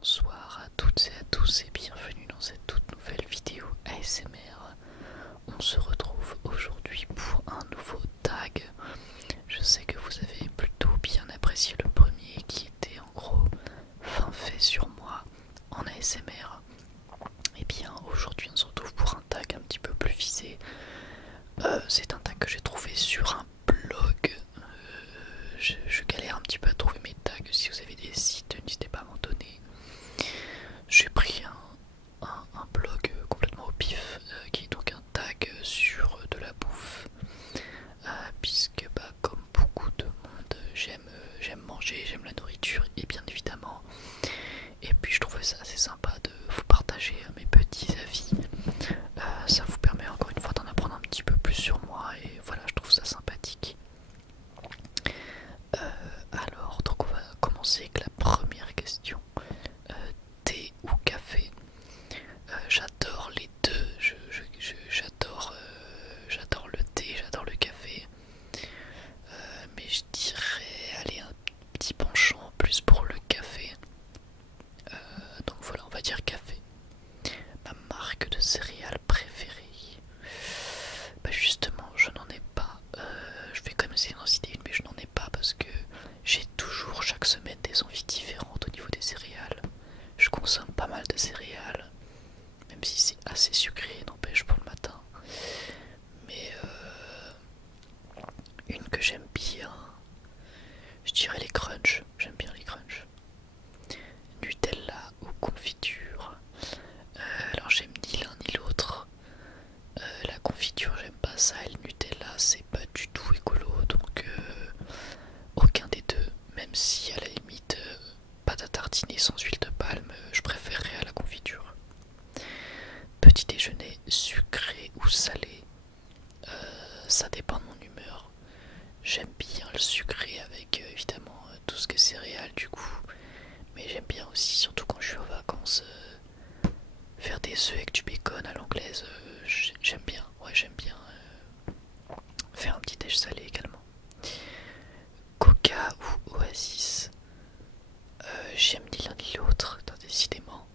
Bonsoir à toutes et à tous et bienvenue dans cette toute nouvelle vidéo ASMR. On se retrouve aujourd'hui pour un nouveau tag. Je sais que vous avez plutôt bien apprécié le premier qui était en gros fin fait sur moi en ASMR. Et bien aujourd'hui on se retrouve pour un tag un petit peu plus visé. C'est un tag que j'ai trouvé sur un blog. Je galère un petit peu à trouver mes tags. Si vous avez des sites, n'hésitez pas à m'en donner. J'ai pris un blog complètement au pif qui est donc un tag sur de la bouffe, puisque comme beaucoup de monde j'aime manger, j'aime la nourriture et bien évidemment, et puis je trouvais ça assez sympa de vous partager mes petits avis. Ça vous permet encore une fois d'en apprendre un petit peu plus sur moi et voilà, je trouve ça sympathique. Alors donc on va commencer avec la première question. Thé ou café? J'adore les deux, j'adore le thé, j'adore le café, mais je dirais aller un petit penchant plus pour le café. Donc voilà, on va dire café. Ma marque de céréales préférée, justement je n'en ai pas. Je vais quand même essayer d'en citer une, mais je n'en ai pas parce que j'ai toujours chaque semaine des envies différentes au niveau des céréales. Je consomme pas mal de céréales, même si c'est assez sucré, n'empêche pour le matin. Mais une que j'aime bien, je dirais les crunchs. J'aime bien les crunchs. Nutella ou confiture. Alors j'aime ni l'un ni l'autre. La confiture j'aime pas ça et le Nutella c'est pas du tout écolo, donc aucun des deux. Même si à la limite pâte à tartiner sans huile de palme, je préférerais à la confiture. Petit déjeuner sucré ou salé, ça dépend de mon humeur. J'aime bien le sucré avec évidemment tout ce que céréales du coup, mais j'aime bien aussi, surtout quand je suis en vacances, faire des œufs avec du bacon à l'anglaise. J'aime bien, ouais j'aime bien faire un petit déj salé également. Coca ou Oasis? J'aime ni l'un ni l'autre, décidément.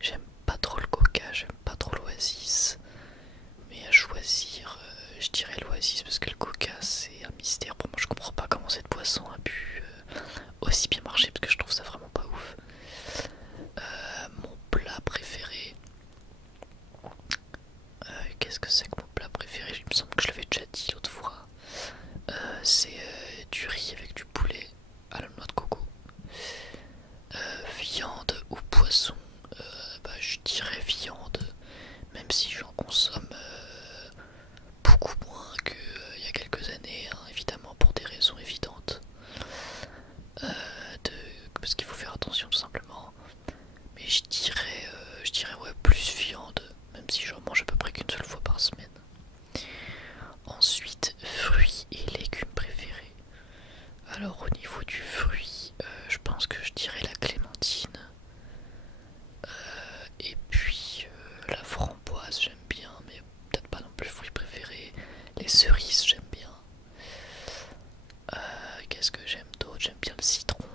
J'aime pas trop le Coca, j'aime pas trop l'Oasis. Mais à choisir, je dirais l'Oasis parce que le Coca c'est un mystère pour moi. Je comprends pas comment cette boisson a pu aussi bien marcher parce que je trouve ça vraiment pas ouf. Mon plat préféré, qu'est-ce que c'est que mon plat préféré? Il me semble que je l'avais déjà dit l'autre fois. C'est du riz avec du poulet à la noix de coco. Viande ou poisson? Je dirais viande, même si j'en consomme beaucoup moins qu'il y a quelques années, hein, évidemment pour des raisons évidentes, parce qu'il faut faire attention tout simplement. Mais je dirais ouais, plus viande, même si j'en mange à peu près qu'une seule fois par semaine. Ensuite, fruits et légumes préférés. Alors au niveau du fruit, je pense que je dirais la clémentine. Et puis la framboise j'aime bien, mais peut-être pas non plus le fruit préféré. Les cerises j'aime bien. Qu'est-ce que j'aime d'autre? J'aime bien le citron,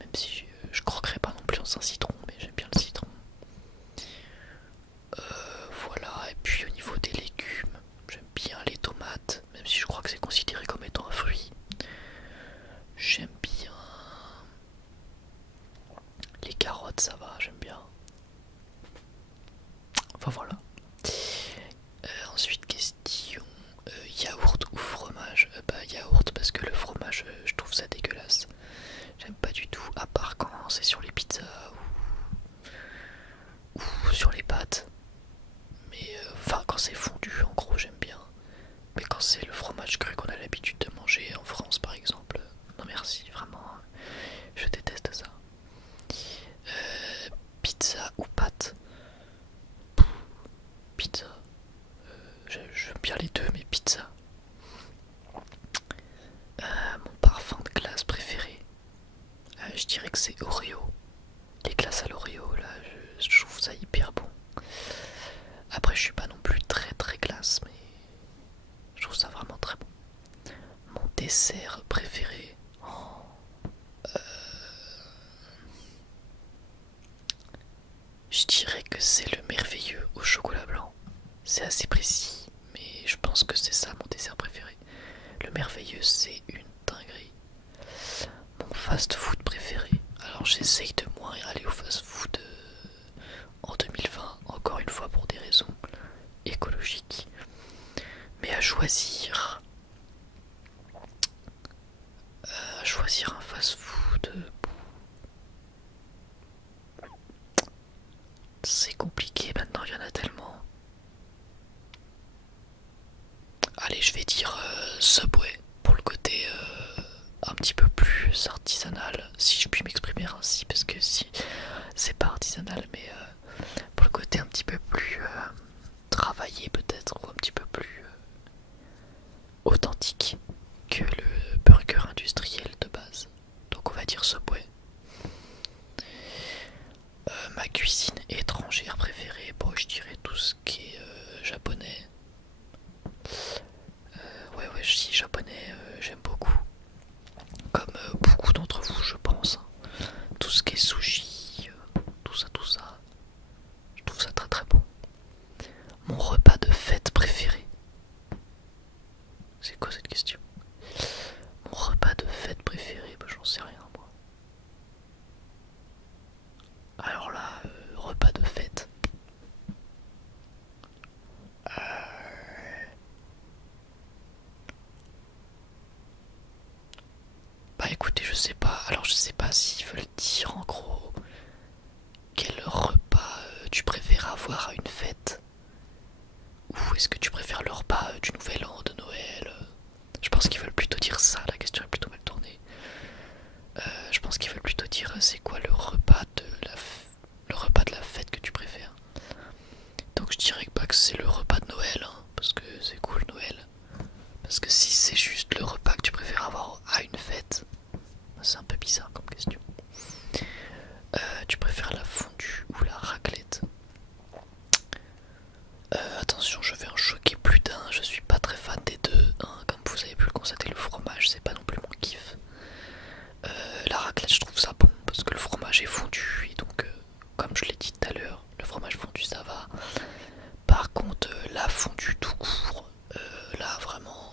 même si je croquerai pas non plus dans un citron, mais j'aime bien le citron. Voilà, et puis au niveau des légumes, j'aime bien les tomates, même si je crois que c'est considéré comme étant un fruit. J'aime bien les carottes, ça va, j'aime bien. Enfin voilà. Ensuite, question yaourt ou fromage? Yaourt parce que le fromage, je trouve ça dégueulasse. J'aime pas du tout, à part quand c'est sur les pizzas ou sur les pâtes. Mais enfin, quand c'est fondu, en gros, j'aime bien. Mais quand c'est le fromage cru qu'on a l'habitude de manger en France, par exemple, non merci, vraiment, je déteste ça. Pizza ou pâtes? Pizza. J'aime bien les deux, mais pizza. Mon parfum de glace préféré, je dirais que c'est Oreo. Les glaces à l'Oreo, là, je trouve ça hyper bon. Après, je suis pas non plus très très glace, mais je trouve ça vraiment très bon. Mon dessert préféré, fast-food préféré. Alors j'essaye de moins aller au fast-food en 2020, encore une fois pour des raisons écologiques. Mais à choisir un fast-food, c'est compliqué maintenant, il y en a tellement. Allez, je vais dire Subway pour le côté un petit peu plus artisanal, si je puis m'exprimer ainsi, parce que si c'est pas artisanal, mais pour le côté un petit peu plus travaillé peut-être, ou un petit peu plus authentique que le burger industriel de base. Donc on va dire Subway. Ma cuisine étrangère préférée, bon je dirais tout ce qui est japonais. Ouais, je dis japonais, j'aime beaucoup. Comme beaucoup d'entre vous, je pense. Tout ce qui est sushi, tout ça, je trouve ça très très bon. Mon repas de fête préféré. C'est quoi cette question? Mon repas de fête préféré, bah, j'en sais rien moi. Alors là, repas de fête. Bah écoutez, je sais pas. Alors je sais pas s'ils veulent dire en gros quel repas tu préfères avoir à une fête. Ou est-ce que tu préfères le repas du Nouvel An, de Noël? Je pense qu'ils veulent plutôt dire ça, la question est plutôt mal tournée. Je pense qu'ils veulent plutôt dire c'est quoi le repas de la fête que tu préfères. Donc je dirais pas que c'est le repas de Noël, hein, parce que c'est cool Noël. Parce que si c'est juste le repas que tu préfères avoir à une fête, c'est un peu bizarre comme question. Tu préfères la fondue ou la raclette? Attention, je vais en choquer plus d'un, je suis pas très fan des deux, hein. Comme vous avez pu le constater, le fromage c'est pas non plus mon kiff. La raclette je trouve ça bon parce que le fromage est fondu et donc comme je l'ai dit tout à l'heure, le fromage fondu ça va. Par contre la fondue tout court, là vraiment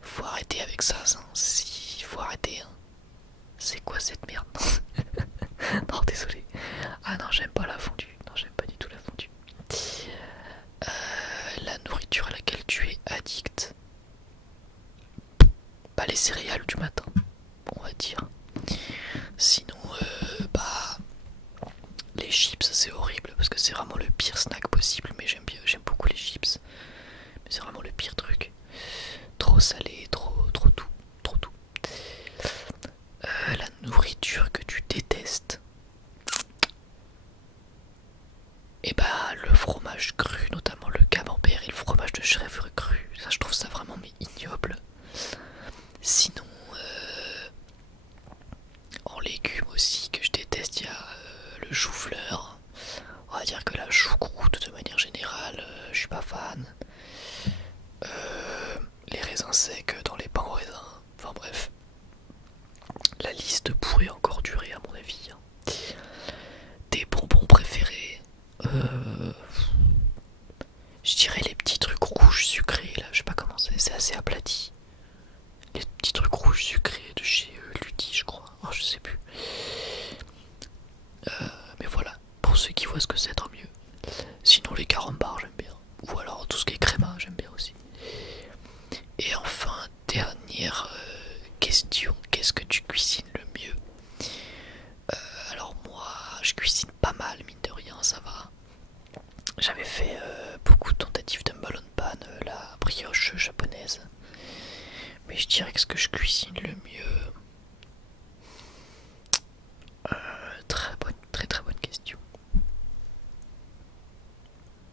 faut arrêter avec ça, si faut arrêter hein. C'est quoi cette merde? Non désolé. Ah non j'aime pas la fondue, non j'aime pas du tout la fondue. La nourriture à laquelle tu es addict. Bah les céréales du matin, on va dire. Sinon bah les chips c'est horrible parce que c'est vraiment le pire snack possible, mais j'aime beaucoup les chips. Mais c'est vraiment le pire truc. Trop salé, trop tout, trop tout. La nourriture que tu détestes. Et bah le fromage cru, notamment le camembert et le fromage de chèvre cru. Ça je trouve ça vraiment mais ignoble. Sinon en légumes aussi que je déteste, il y a le chou-fleur. On va dire que la choucroute de manière générale, je suis pas fan. Les raisins secs dans les pains au raisin. Enfin bref. La liste pourrait encore durer à mon avis. Tes bonbons préférés, je dirais les petits trucs rouges sucrés là, je sais pas comment c'est assez aplati. Les petits trucs rouges sucrés de chez Lutti je crois, oh, je sais plus. Mais voilà, pour ceux qui voient ce que c'est tant mieux. Sinon les carambars j'aime bien, ou alors tout ce qui est créma j'aime bien aussi. Et enfin, dernière question, qu'est-ce que tu cuisines le mieux? Alors moi, je cuisine pas mal, mine de rien, ça va. J'avais fait beaucoup de tentatives de melon pan, la brioche japonaise. Mais je dirais que ce que je cuisine le mieux... très bonne question.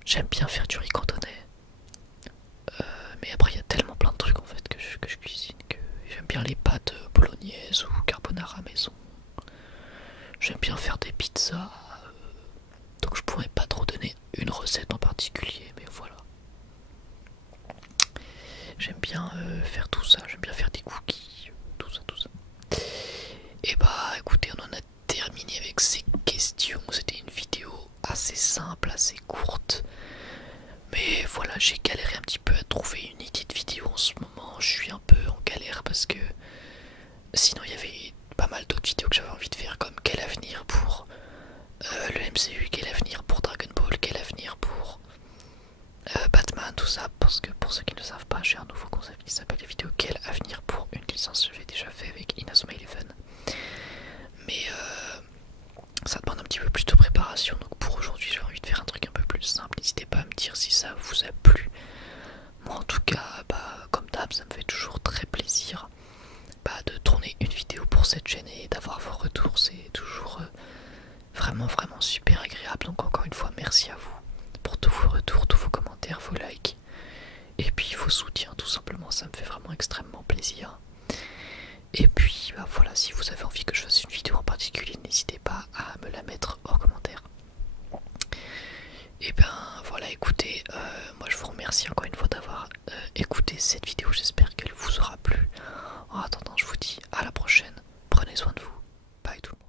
J'aime bien faire du riz cantonais. Mais après il y a tellement plein de trucs en fait que je cuisine que j'aime bien les pâtes bolognaises ou carbonara maison. J'aime bien faire des pizzas. Donc je pourrais pas trop donner une recette en particulier, mais voilà. J'aime bien faire tout ça, j'aime bien faire des cookies, tout ça. Et bah écoutez, on en a terminé avec ces questions. C'était une vidéo assez simple, assez courte. Mais voilà, j'ai galéré un petit peu à trouver une idée de vidéo en ce moment. Je suis un peu en galère parce que Sinon il y avait pas mal d'autres vidéos que j'avais envie de faire, comme quel avenir pour le MCU, quel avenir pour Dragon Ball, quel avenir pour Batman, tout ça, parce que pour ceux qui ne le savent pas, j'ai un nouveau concept qui s'appelle les vidéos quel avenir pour une licence. J'avais déjà fait avec Inazuma Eleven, mais ça demande un petit peu plus de préparation, donc pour aujourd'hui j'ai envie de faire un truc un peu plus simple. N'hésitez pas à me dire si ça vous a plu. Moi en tout cas, comme d'hab, ça me fait toujours très plaisir de tourner une vidéo pour cette chaîne et d'avoir vos retours. C'est toujours vraiment super agréable. Donc encore une fois, merci à vous pour tous vos retours, tous vos commentaires, vos likes et puis vos soutiens, tout simplement. Ça me fait vraiment extrêmement plaisir. Et puis voilà, si vous avez envie que je fasse une vidéo en particulier, n'hésitez pas à me la mettre en commentaire. Et voilà, écoutez, moi je vous remercie encore une fois d'avoir écouté cette vidéo. J'espère qu'elle vous aura plu. En attendant, je vous dis à la prochaine. Prenez soin de vous. Bye tout le monde.